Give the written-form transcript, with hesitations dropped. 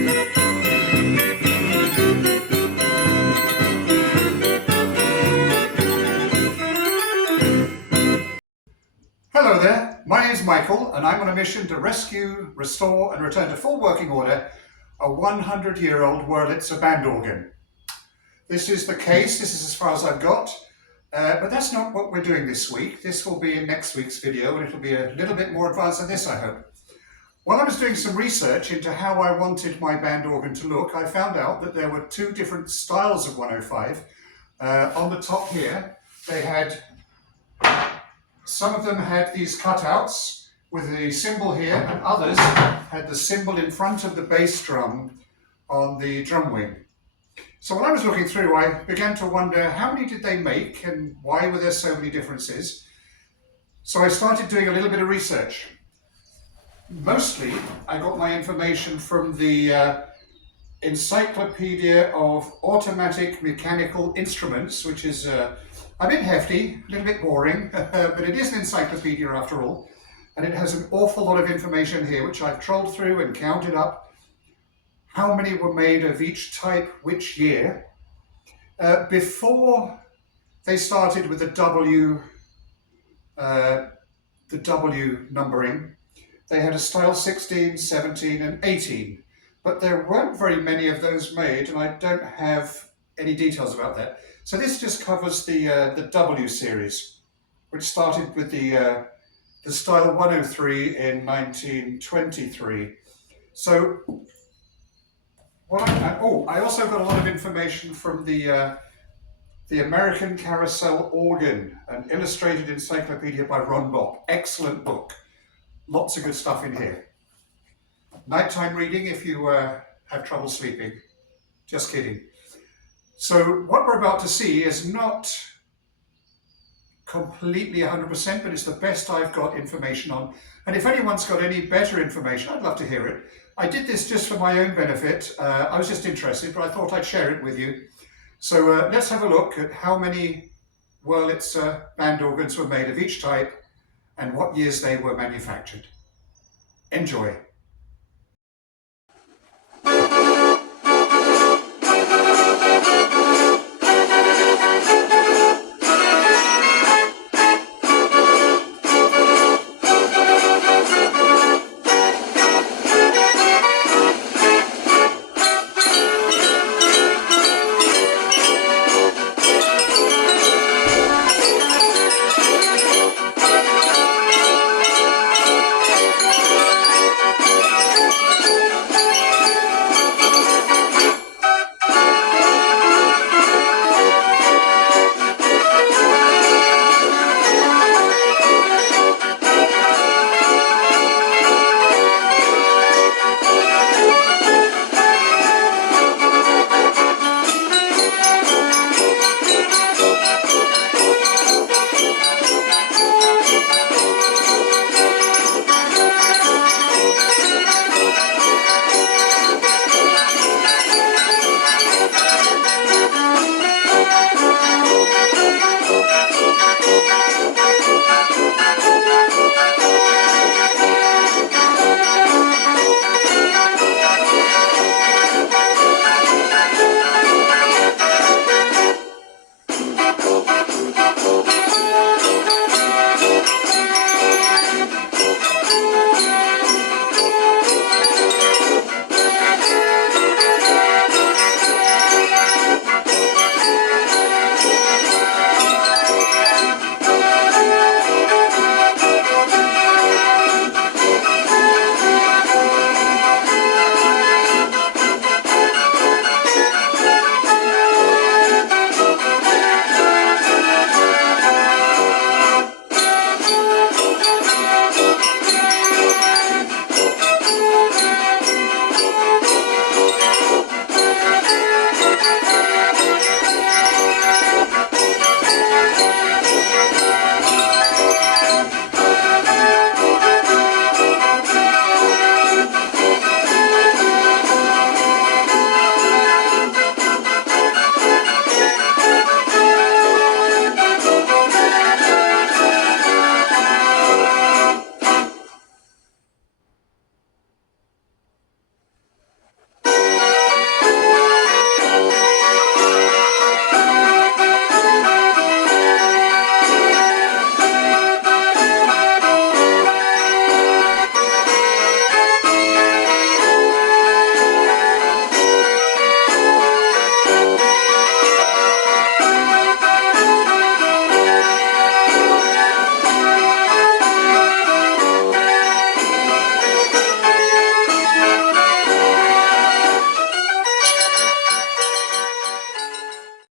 Hello there, my name is Michael and I'm on a mission to rescue, restore and return to full working order a 100-year-old Wurlitzer band organ. This is the case, this is as far as I've got, but that's not what we're doing this week. This will be in next week's video and it'll be a little bit more advanced than this, I hope. While I was doing some research into how I wanted my band organ to look, I found out that there were two different styles of 105. On the top here, they had some of them had these cutouts with the symbol here, and others had the symbol in front of the bass drum on the drum wing. So when I was looking through, I began to wonder how many did they make and why were there so many differences? So I started doing a little bit of research. Mostly, I got my information from the Encyclopedia of Automatic Mechanical Instruments, which is a bit hefty, a little bit boring, but it is an encyclopedia after all, and it has an awful lot of information here which I've trolled through and counted up how many were made of each type, which year. Before they started with the W numbering, they had a style 16, 17 and 18, but there weren't very many of those made and I don't have any details about that. So this just covers the W series, which started with the style 103 in 1923. So I also got a lot of information from the American Carousel Organ, an illustrated encyclopedia by Ron Bock. Excellent book. Lots of good stuff in here. Nighttime reading if you have trouble sleeping. Just kidding. So what we're about to see is not completely 100%, but it's the best I've got information on. And if anyone's got any better information, I'd love to hear it. I did this just for my own benefit. I was just interested, but I thought I'd share it with you. So let's have a look at how many Wurlitzer band organs were made of each type and what years they were manufactured. Enjoy.